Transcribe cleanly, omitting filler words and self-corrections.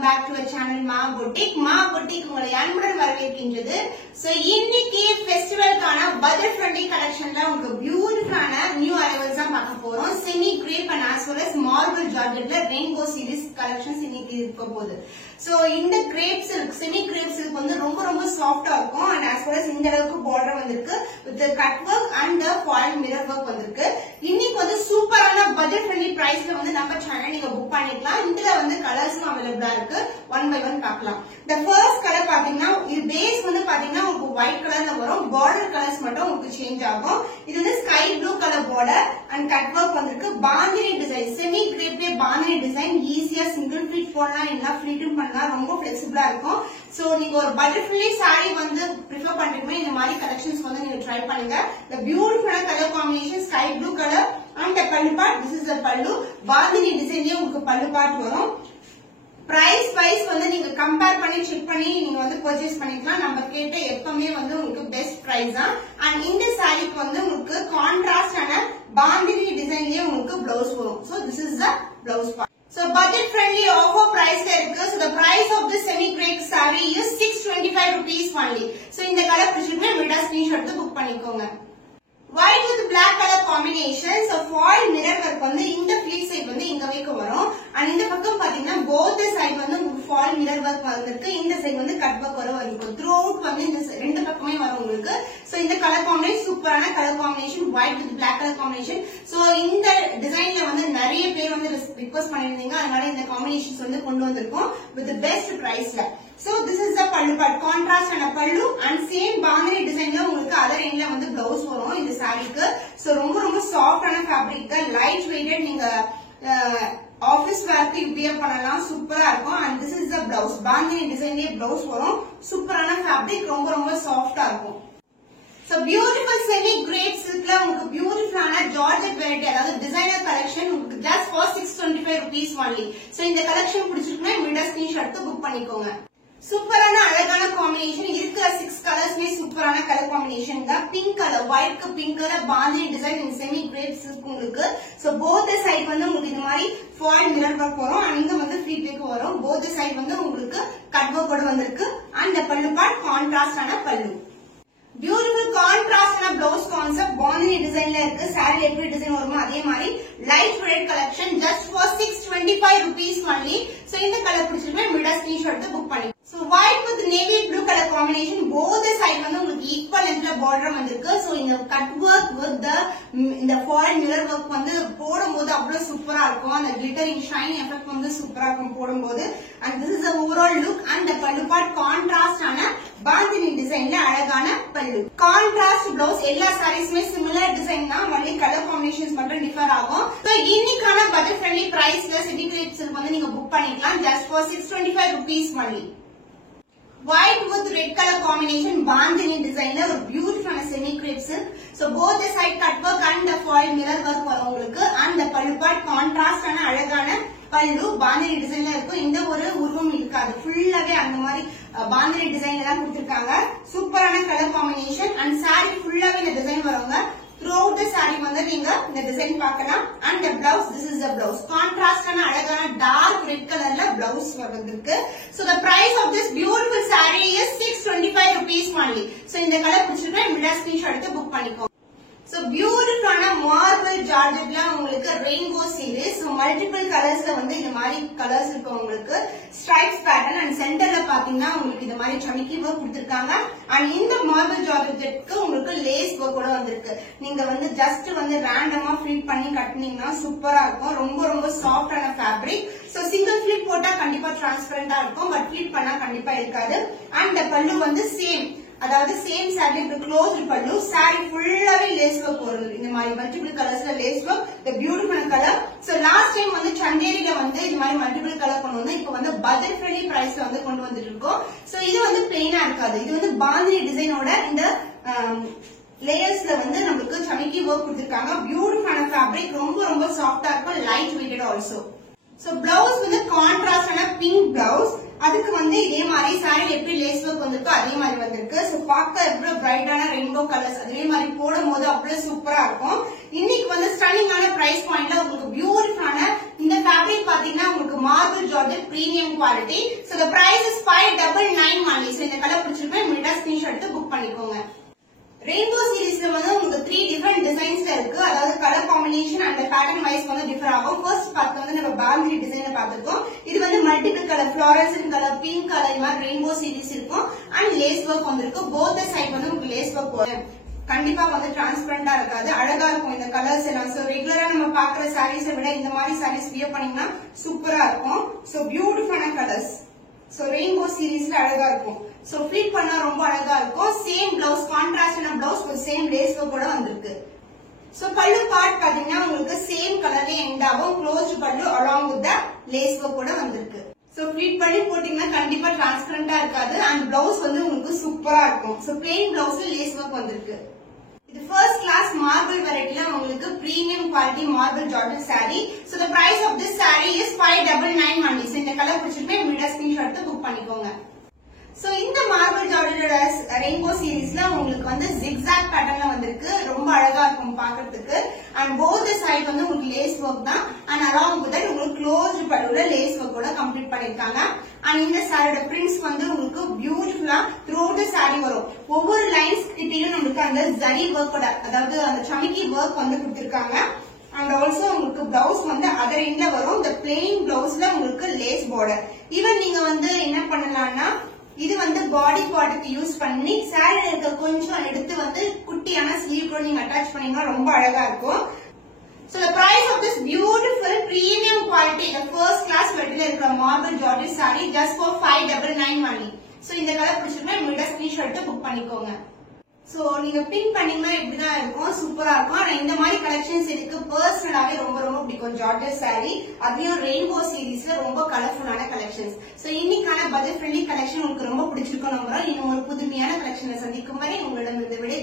welcome back to our channel Ma Boutique. Ma Boutique உங்களை அன்புடன் வரவேற்கின்றது. So இன்னைக்கு ஃபெஸ்டிவல்கான budget friendly கலெக்ஷன்ல உங்களுக்கு பியூட்டிஃபுல்லான நியூ அரைவல்ஸ் தான் பார்க்க போறோம். Semi crepe and as well as marble ஜார்ஜெட்ல ரெயின்போ சீரிஸ் கலெக்ஷன்ஸ் இன்னைக்கு இருக்க போகுது. So இந்த crepe silk semi crepe silk வந்து ரொம்ப சாஃப்ட்டா இருக்கும் and as well as இந்த அளவுக்கு border வந்திருக்கு with the cut work and the foil mirror work வந்திருக்கு. இன்னைக்கு வந்து சூப்பரான பட்ஜெட் ஃப்ரெண்ட்லி பிரைஸ்ல வந்து நம்ம சேனல் நீங்க புக் பண்ணிக்கலாம். இதுல வந்து கலர்ஸும் அவைலபிளா இருக்கு. ஒன் பை ஒன் பார்க்கலாம். The first color பாத்தீங்கன்னா இது பேஸ் வந்து பாத்தீங்கன்னா உங்களுக்கு ஒயிட் கலர்ல வரும். பார்டர் கலர்ஸ் மட்டும் உங்களுக்கு சேஞ்ச் ஆகும். இது வந்து sky blue colour border and cut work வந்திருக்கு. பாந்தினி டிசைன் செமி கிரேப்ல பாந்தினி டிசைன் ஈஸியா சிங்கிள் ஃபிளீட் போடலாம் இல்ல ஃபிளீட்டும் பண்ணலாம். ரொம்ப ஃபிளெக்சிபிளா இருக்கும். சோ நீங்க ஒரு பட்ஜெட் ஃப்ரெண்ட்லி saree வந்து பிரெஃபர் பண்றீங்க இந்த மாதிரி கலெக்ஷன்ஸ் வந்து நீங்க ட்ரை பண்ணுங்க. The beautiful colour combination sky blue colour and the pallu part. This is the pallu. Bandhani டிசைன்லயே உங்களுக்கு pallu part வரும். பிரைஸ் வைஸ் வந்து நீங்க கம்பேர் பண்ணி செக் பண்ணி நீங்க வந்து பர்ச்சேஸ் பண்ணிக்கலாம். நம்ம கேட்ட எப்பவுமே வந்து உங்களுக்கு பெஸ்ட் பிரைஸ் தான். அண்ட் இந்த சாரிக்கு வந்து உங்களுக்கு கான்ட்ராஸ்டான பாந்தினி டிசைன்லயே உங்களுக்கு பிளவுஸ் வரும். So this is the blouse part. So budget friendly offer price la irukku. So the price of this semi crepe saree is 625 rupees only. So இந்த கலர் பிடிச்சிருந்தா விடா ஸ்கிரீன்ஷாட் எடுத்து புக் பண்ணிக்கோங்க. White with black color combination. So foil mirror work வந்து இந்த fleet side வந்து இங்க வரைக்கும் வரும். and இந்த பக்கம் பாத்தீங்கன்னா both the side வந்து உங்களுக்கு foil mirror work வந்திருக்கு. இந்த சைடு வந்து கட் work வரும். throughout வந்து இந்த ரெண்டு பக்கமே வரும் உங்களுக்கு. So இந்த கலர் காம்பினேஷன் சூப்பரான colour combination white with black color combination. So இந்த டிசைன்ல வந்து நிறைய பேர் வந்து ரிக்வெஸ்ட் பண்ணிருந்தீங்க. அதனால இந்த காம்பினேஷன்ஸ் வந்து கொண்டு வந்திருக்கோம் with the best priceல. So this is the pallu part. Contrast and pallu and same bandhani design la உங்களுக்கு other end la வந்து blouse வரும் இந்த சாரிக்கு. So ரொம்ப சாஃப்ட்டான ஃபேப்ரிக், லைட் வெயிட்டட், நீங்க ஆபீஸ் வேர்க்கு வியர் பண்ணலாம். சூப்பரா இருக்கும். and this is the blouse. bandhani டிசைன்லயே blouse வரும். சூப்பரான ஃபேப்ரிக், ரொம்ப சாஃப்ட்டா இருக்கும். So beautiful semi great silkல உங்களுக்கு பியூட்டிஃபுல்லான ஜார்ஜெட் வெரைட்டி அதாவது டிசைனர் கலெக்ஷன் உங்களுக்கு just for 625 rupees only. So இந்த கலெக்ஷன் பிடிச்சிருக்குன்னா வீடியோ ஸ்கிரீன்ஷாட் எடுத்து புக் பண்ணிக்கோங்க. சூப்பரான அழகான காம்பினேஷன் இருக்கிற 6 கலர்ஸ்மே சூப்பரான கலர் காம்பினேஷன் தான். பிங்க் கலர் ஒயிட்க்கு pink colour bandhani design in semi crepe silk உங்களுக்கு. சோ போத் சைடு வந்து உங்களுக்கு இந்த மாதிரி ஃபாயில் மிரர் ஒர்க் வரும். and இங்க வந்து ஃபிளீட் ஒர்க் வரும். போத் சைடு வந்து உங்களுக்கு கட் ஒர்க் கூட வந்திருக்கு. and the pallu part கான்ட்ராஸ்டான pallu. பியூட்டிஃபுல் கான்ட்ராஸ்டான பிளவுஸ் கான்செப்ட் பாந்தினி டிசைன்ல இருக்கு. சாரி எப்படி டிசைன் வருமோ அதே மாதிரி light weight collection just for 625 rupees only. So இந்த கலர் பிடிச்சிருந்தா வீடியோ ஸ்கிரீன்ஷாட் எடுத்து புக் பண்ணி. So white with navy blue color combination. both the side வந்து உங்களுக்கு ஈக்குவல் லென்த்ல border வந்திருக்கு. So இந்த கட் work with the இந்த foil mirror work வந்து போடும்போது அவ்வளவு சூப்பரா இருக்கும். அந்த glittering shine effect வந்து சூப்பரா இருக்கும் போடும்போது. and this is the overall look. and the pallu part contrast ஆன பாந்தினி டிசைன்ல அழகான pallu. contrast blouse எல்லா சாரீஸ்மே சிமிலர் டிசைன் தான். only color combinations மட்டும் டிஃபர் ஆகும். So இன்னைக்கான பட்ஜெட் ஃப்ரெண்ட்லி பிரைஸ்ல சிட்டி கிரேப் சில்க் வந்து நீங்க புக் பண்ணிக்கலாம் just for 625 rupees only. White with red color combination bandhani design la ஒரு பியூட்டிஃபுல்லான semi crepe silk. So both the side cut work and the foil mirror work வரும் உங்களுக்கு. and the pallu part contrast ஆன அழகான pallu bandhani design ல இருக்கும். இந்த ஒரு உருவம் இருக்காது. ஃபுல்லாவே அந்த மாதிரி bandhani design தான் கொடுத்திருக்காங்க. சூப்பரான கலர் காம்பினேஷன் and saree ஃபுல்லாவே இந்த டிசைன் வருங்க. throughout the saree வந்து நீங்க இந்த டிசைன் பார்க்கலாம். and the blouse, this is the blouse. contrast ஆன அழகான dark red கலர்ல blouse வந்திருக்கு. so the price of this beautiful saree is 625 rupees only. so இந்த கலர் பிடிச்சிருந்தா வீடியோ ஸ்கிரீன்ஷாட் எடுத்து புக் பண்ணிக்கோங்க. So beautiful marble ஜார்ஜெட்ல உங்களுக்கு ரெயின்போ சீரிஸ். மல்டிபிள் கலர்ஸ்ல வந்து இந்த மாதிரி கலர்ஸ் இருக்கு உங்களுக்கு. ஸ்ட்ரைப்ஸ் பேட்டர்ன் and சென்டர்ல பாத்தீங்கன்னா உங்களுக்கு இந்த மாதிரி சமிக்கி வர்க் கொடுத்திருக்காங்க. and இந்த மார்பிள் ஜார்ஜெட்க்கு உங்களுக்கு லேஸ் வர்க் கூட வந்திருக்கு. நீங்க வந்து ஜஸ்ட் வந்து ரேண்டமா ஃபில் பண்ணி கட்டினீங்கன்னா சூப்பரா இருக்கும். ரொம்ப சாஃப்ட்டான ஃபேப்ரிக். சோ சிங்கிள் ஃபிளிட் போட்டா கண்டிப்பா டிரான்ஸ்பரண்டா இருக்கும். பட் ஃபிளிட் பண்ணா கண்டிப்பா இருக்காது. and the pallu வந்து சேம் அதாவது same sari closed pallu. Sari ஃபுல்லாவே லேஸ் வர்க் வரும். இந்த மாதிரி மல்டிபிள் கலர்ஸ்ல lace work. the beautiful color. so last time வந்து சந்தேரியில வந்து இந்த மாதிரி மல்டிபிள் கலர் கொண்டு வந்து இப்போ வந்து பட்ஜெட் ஃப்ரெண்ட்லி பிரைஸ்ல வந்து கொண்டு வந்துட்டு இருக்கோம். சோ இது வந்து பிளெயினா இருக்காது. இது வந்து பாந்தினி டிசைனோட இந்த லேயர்ஸ்ல வந்து நமக்கு சமிக்கி வர்க் கொடுத்திருக்காங்க. பியூட்டிஃபுல்லான ஃபேப்ரிக், ரொம்ப சாஃப்ட்டா இருக்கும். Light weighted also. So blouse வந்து கான்ட்ராஸ்டான பிங்க் பிளவுஸ். அதுக்கு வந்து இதே மாதிரி சாரி எப்படி லேஸ் வர்க் வந்திருக்கோ அதே மாதிரி வந்திருக்கு. சோ பார்க்க எவ்வளவு பிரைட்டான ரெயின்போ கலர்ஸ் அதே மாதிரி போடும்போது அவ்வளவு சூப்பரா இருக்கும். இன்னைக்கு வந்து ஸ்டன்னிங்கான பிரைஸ் பாயிண்ட்ல உங்களுக்கு பியூட்டிஃபுல்லான இந்த ஃபேப்ரிக் பாத்தீங்கன்னா உங்களுக்கு marble georgette premium quality. So the price is 599 only. So இந்த கலர் பிடிச்சிருக்கா இமிடியேட்டா ஸ்கிரீன்ஷாட் எடுத்து புக் பண்ணிக்கோங்க. ரெயின்போ சீரிஸ்ல வந்து உங்களுக்கு 3 டிஃபரெண்ட் டிசைன்ஸ்ல இருக்கு. அதாவது colour combination and pattern wise வந்து டிஃபர் ஆகும். ஃபர்ஸ்ட் பார்த்து வந்து நம்ம பாந்திரி டிசைனை பார்த்திருக்கோம். இது வந்து multiple colour, fluorescent colour, pink colour, இந்த மாதிரி ரெயின்போ சீரிஸ் இருக்கும். அண்ட் லேஸ் ஒர்க் வந்திருக்கு. போத் சைடு வந்து உங்களுக்கு லேஸ் ஒர்க் வரும். கண்டிப்பா வந்து டிரான்ஸ்பரண்டா இருக்காது, அழகா இருக்கும் இந்த கலர்ஸ் எல்லாம். சோ ரெகுலரா நம்ம பாக்குற சாரீஸை விட இந்த மாதிரி சாரீஸ் வியர் பண்ணீங்கன்னா சூப்பரா இருக்கும். சோ பியூட்டிஃபுல்லான கலர்ஸ். சோ ரெயின்போ சீரிஸ்ல அழகா இருக்கும். சோ ஃபிட் பண்ணா ரொம்ப அழகா இருக்கும். சேம் பிளவுஸ், கான்ட்ராஸ்டான blouse with same lace work கூட வந்திருக்கு. சோ பல்லு பார்ட் பாத்தீங்கன்னா உங்களுக்கு சேம் கலர்ல எண்ட் ஆகும். க்ளோஸ்ட் பல்லு along with the lace work கூட வந்திருக்கு. சோ ஃபிட் பண்ணி போட்டீங்கன்னா கண்டிப்பா டிரான்ஸ்பரண்டா இருக்காது. அண்ட் பிளவுஸ் வந்து உங்களுக்கு சூப்பரா இருக்கும். சோ பிளெயின் பிளவுஸ்ல லேஸ் ஒர்க் வந்திருக்கு. இது ஃபர்ஸ்ட் கிளாஸ் மார்பிள் வெரைட்டில உங்களுக்கு premium quality marble georgette saree. So the price of this saree is 599 only. So இந்த கலர் பிடிச்சிருக்கா இமிடியேட்டா ஸ்கிரீன்ஷாட் எடுத்து புக் பண்ணிக்கோங்க. சோ இந்த மார்பிள் ஜார்ஜெட்டோட ரெயின்போ சீரிஸ்ல உங்களுக்கு வந்து zigzag பேட்டர்ன்ல வந்திருக்கு. ரொம்ப அழகா இருக்கும் பாக்கிறதுக்கு. அண்ட் both the side வந்து உங்களுக்கு லேஸ் ஒர்க் தான். அண்ட் along with that உங்களுக்கு க்ளோஸ்ட் பல்லுல லேஸ் ஒர்க் கூட கம்ப்ளீட் பண்ணிருக்காங்க. அண்ட் இந்த சாரியோட பிரிண்ட்ஸ் வந்து உங்களுக்கு பியூட்டிஃபுல்லா த்ரூஅவுட் தி சாரி வரும். ஒவ்வொரு லைன்ஸ் கிட்டயும் நமக்கு அந்த ஜரி ஒர்க்கோட, அதாவது அந்த சமிக்கி ஒர்க் வந்து கொடுத்திருக்காங்க. அண்ட் ஆல்சோ உங்களுக்கு பிளவுஸ் வந்து அதர் எண்ட்ல வரும். இந்த பிளெயின் பிளவுஸ்ல உங்களுக்கு லேஸ் பார்டர். ஈவன் நீங்க வந்து என்ன பண்ணலாம்னா இது வந்து பாடி பார்ட்டுக்கு யூஸ் பண்ணி சாரில இருக்க கொஞ்சம் எடுத்து வந்து குட்டியான ஸ்லீவ் கூட நீங்க அட்டாச் பண்ணீங்கன்னா ரொம்ப அழகா இருக்கும். So the price of this beautiful premium quality, the first class material இருக்கிற marble Georgette saree just for 599 only. So இந்த கலர் பிடிச்சிருந்தா இமிடியேட்டா ஸ்கிரீன்ஷாட் எடுத்து புக் பண்ணிக்கோங்க. சோ நீங்க பின் பண்ணீங்கன்னா இப்படிதான் இருக்கும், சூப்பரா இருக்கும். ஆனா இந்த மாதிரி கலெக்ஷன்ஸ் எனக்கு பர்சனலாவே ரொம்ப ரொம்ப பிடிக்கும் ஜார்ஜெட் saree. அதையும் ரெயின்போ சீரிஸ்ல ரொம்ப கலர்ஃபுல்லான கலெக்ஷன்ஸ். சோ இன்னைக்கான பட்ஜெட் ஃப்ரெண்ட்லி கலெக்ஷன் உங்களுக்கு ரொம்ப பிடிச்சிருக்கும் நம்புறோம். இன்னும் ஒரு புதுமையான கலெக்ஷனை சந்திக்கும் வரை உங்களிடம் இந்த விடை